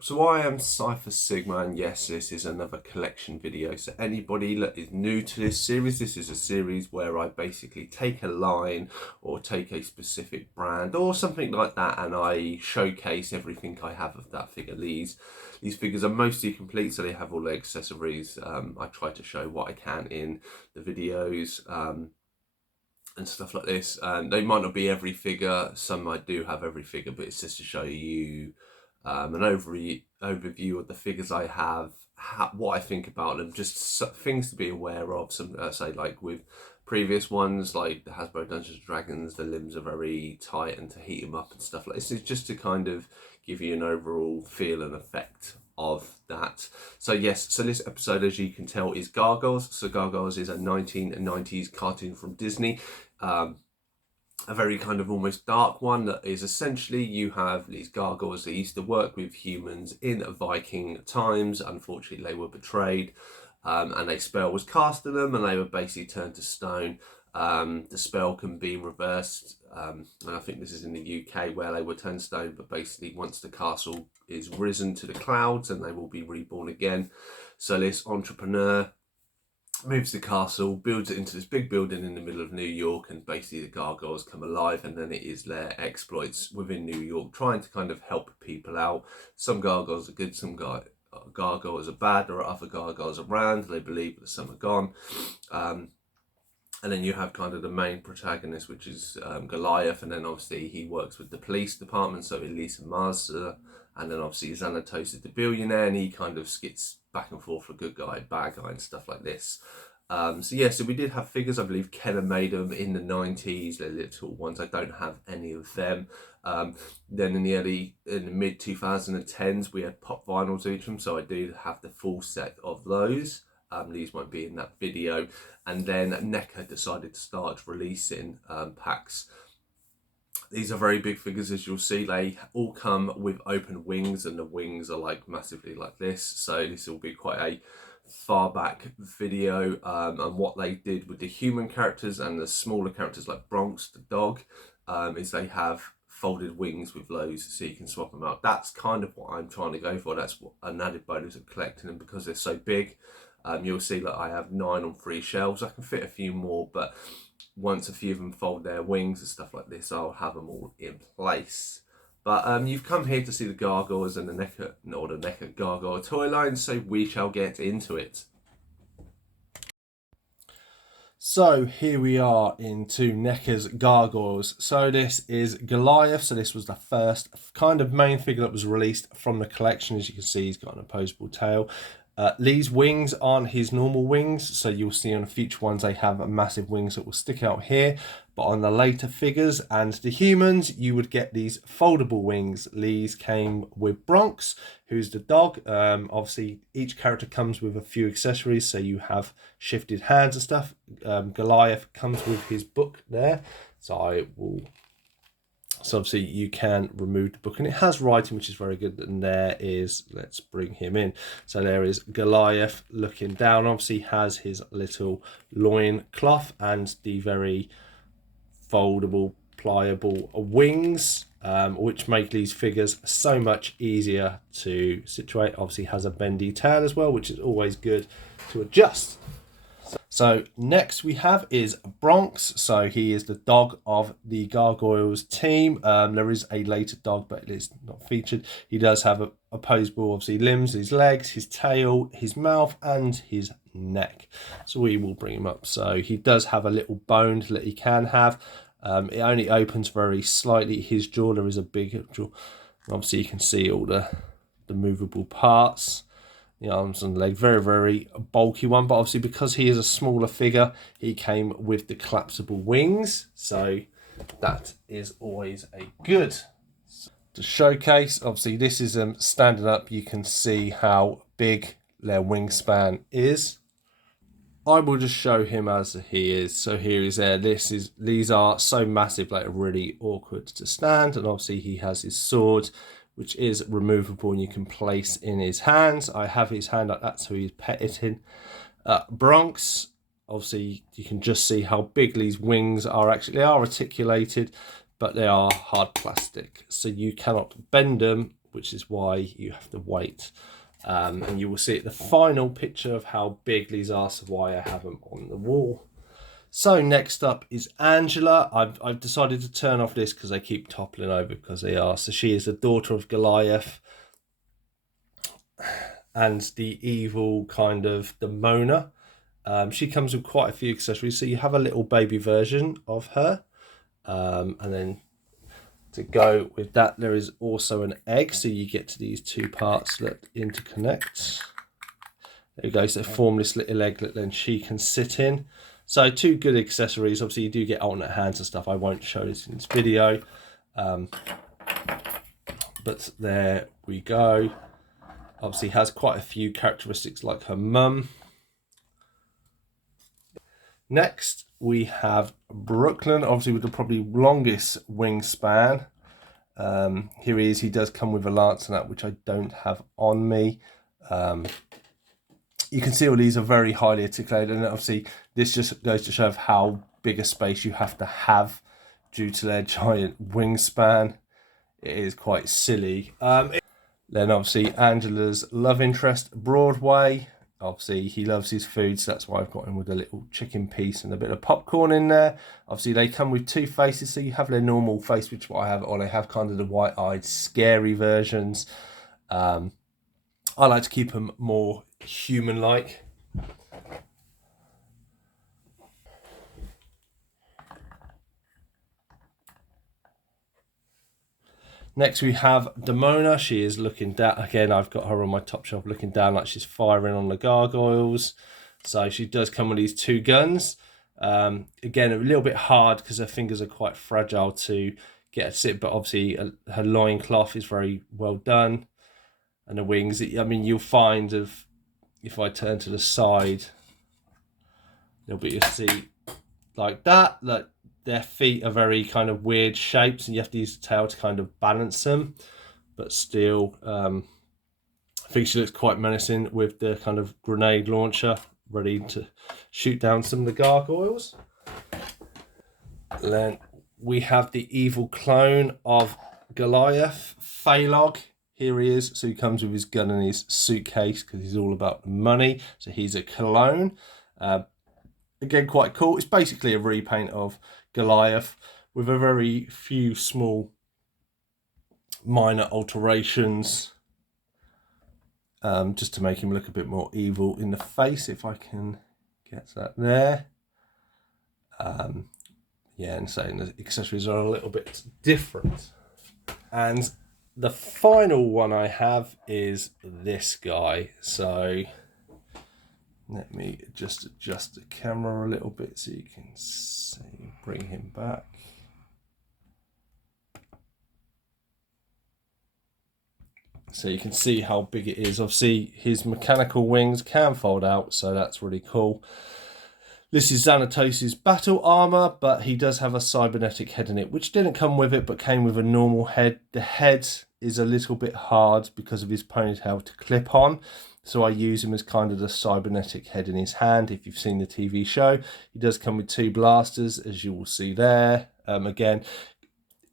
So I am Cypher Sigma, and yes, this is another collection video. So anybody that is new to this is a series where I basically take a line or take a specific brand or something like that, and I showcase everything I have of that figure. These figures are mostly complete, so they have all the accessories. I try to show what I can in the videos. And stuff like this. They might not be every figure, some I do have every figure, but it's just to show you an overview of the figures I have, what I think about them, just things to be aware of. Some say, like with previous ones, like the Hasbro Dungeons and Dragons, the limbs are very tight, and to heat them up and stuff like this is just to kind of give you an overall feel and effect of that. So yes, so this episode, as you can tell, is Gargoyles. So Gargoyles is a 1990s cartoon from Disney. A very kind of almost dark one that is essentially, you have these gargoyles that used to work with humans in Viking times. Unfortunately, they were betrayed, and a spell was cast on them, and they were basically turned to stone. The spell can be reversed, and I think this is in the UK, where they were turned to stone, but basically once the castle is risen to the clouds, and they will be reborn again. So this entrepreneur moves the castle, builds it into this big building in the middle of New York, and basically the gargoyles come alive, and then it is their exploits within New York, trying to kind of help people out. Some gargoyles are good, some gargoyles are bad. There are other gargoyles around, they believe that some are gone. And then you have kind of the main protagonist, which is Goliath, and then obviously he works with the police department, so Elisa Mazda, and then obviously Xanatos is the billionaire, and he kind of skits back and forth for good guy, bad guy, and stuff like this. So yeah, so we did have figures. I believe Kenner made them in the 90s, they're little ones. I don't have any of them. Then in the mid 2010s, we had pop vinyls each of them, so I do have the full set of those. These won't be in that video. And then Neca decided to start releasing packs. These are very big figures, as you'll see. They all come with open wings, and the wings are like massively like this. So this will be quite a far back video. And what they did with the human characters and the smaller characters like Bronx, the dog, is they have folded wings with those, so you can swap them out. That's kind of what I'm trying to go for. That's what an added bonus of collecting them, because they're so big. You'll see that I have 9 on 3 shelves. I can fit a few more, but once a few of them fold their wings and stuff like this, I'll have them all in place. But you've come here to see the gargoyles and the Neca Gargoyle toy line, so we shall get into it. So here we are into Neca's Gargoyles. So this is Goliath. So this was the first kind of main figure that was released from the collection. As you can see, he's got an opposable tail. These wings aren't his normal wings, so you'll see on the future ones they have massive wings that will stick out here. But on the later figures and the humans, you would get these foldable wings. These came with Bronx, who's the dog. Obviously, each character comes with a few accessories, so you have shifted hands and stuff. Goliath comes with his book there, so obviously you can remove the book, and it has writing, which is very good. And there is, let's bring him in. So there is Goliath looking down. Obviously has his little loin cloth and the very foldable, pliable wings, which make these figures so much easier to situate. Obviously has a bendy tail as well, which is always good to adjust. So next we have is Bronx. So he is the dog of the Gargoyles team. There is a later dog, but it is not featured. He does have opposable, obviously, limbs, his legs, his tail, his mouth, and his neck. So we will bring him up. So he does have a little bone that he can have. It only opens very slightly. His jaw, there is a big jaw. Obviously you can see all the movable parts. The arms and leg, very, very bulky one. But obviously because he is a smaller figure, he came with the collapsible wings. So that is always a good. To showcase, obviously this is standing up. You can see how big their wingspan is. I will just show him as he is. So here he's there. These are so massive, like really awkward to stand. And obviously he has his sword, which is removable and you can place in his hands. I have his hand like that, so he's petting. Bronx, obviously you can just see how big these wings are. Actually, they are articulated, but they are hard plastic, so you cannot bend them which is why you have to wait. And you will see at the final picture of how big these are, so why I have them on the wall. So next up is Angela. I've decided to turn off this because they keep toppling over because they are. So she is the daughter of Goliath and the evil kind of Demona. She comes with quite a few accessories. So you have a little baby version of her. And then to go with that, there is also an egg. So you get to these two parts that interconnect. There you go. So form this little egg that then she can sit in. So two good accessories. Obviously you do get alternate hands and stuff. I won't show this in this video. But there we go. Obviously has quite a few characteristics like her mum. Next we have Brooklyn, obviously with the probably longest wingspan. Here he is. He does come with a lance and that, which I don't have on me. You can see all these are very highly articulated, and obviously this just goes to show how big a space you have to have due to their giant wingspan. It is quite silly. Then obviously Angela's love interest, Broadway. Obviously he loves his food, so that's why I've got him with a little chicken piece and a bit of popcorn in there. Obviously they come with two faces, so you have their normal face, which is what I have, or they have kind of the white-eyed scary versions. I like to keep them more human-like. Next we have Demona. She is looking down. Again, I've got her on my top shelf looking down like she's firing on the gargoyles. So she does come with these two guns. Again, a little bit hard because her fingers are quite fragile to get a sit, but obviously her loincloth is very well done. And the wings, I mean, you'll find if I turn to the side, there'll be a seat like that. Like their feet are very kind of weird shapes, and you have to use the tail to kind of balance them. But still, I think she looks quite menacing with the kind of grenade launcher, ready to shoot down some of the gargoyles. And then we have the evil clone of Goliath, Phalog. Here he is. So he comes with his gun and his suitcase because he's all about money. So he's a clone. Again, quite cool. It's basically a repaint of Goliath with a very few small minor alterations, just to make him look a bit more evil in the face, if I can get that there. Yeah, and saying the accessories are a little bit different. And the final one I have is this guy. So let me just adjust the camera a little bit so you can see, bring him back. So you can see how big it is. Obviously his mechanical wings can fold out, so that's really cool. This is Xanatos' battle armor, but he does have a cybernetic head in it, which didn't come with it, but came with a normal head. The head is a little bit hard because of his ponytail to clip on. So I use him as kind of the cybernetic head in his hand. If you've seen the TV show, he does come with two blasters, as you will see there. Again,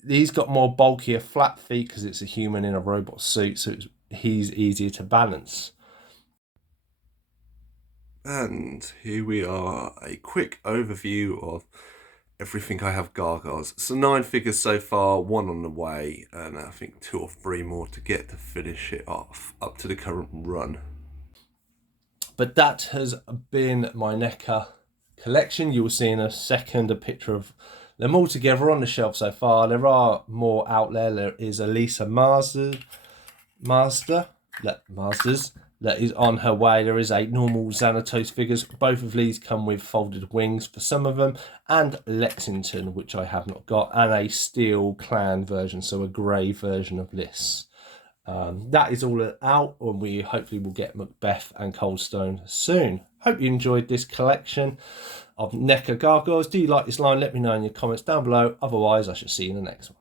he's got more bulkier flat feet because it's a human in a robot suit, so he's easier to balance. And here we are, a quick overview of everything I have gargoyles. So 9 figures so far, 1 on the way, and I think 2 or 3 more to get to finish it off up to the current run. But that has been my NECA collection. You will see in a second a picture of them all together on the shelf so far. There are more out there. There is Elisa Masters that is on her way. There is a normal Xanatos figures. Both of these come with folded wings for some of them, and Lexington, which I have not got, and a steel clan version, so a grey version of this. That is all out, and we hopefully will get Macbeth and Coldstone soon. Hope you enjoyed this collection of NECA Gargoyles. Do you like this line? Let me know in your comments down below. Otherwise, I shall see you in the next one.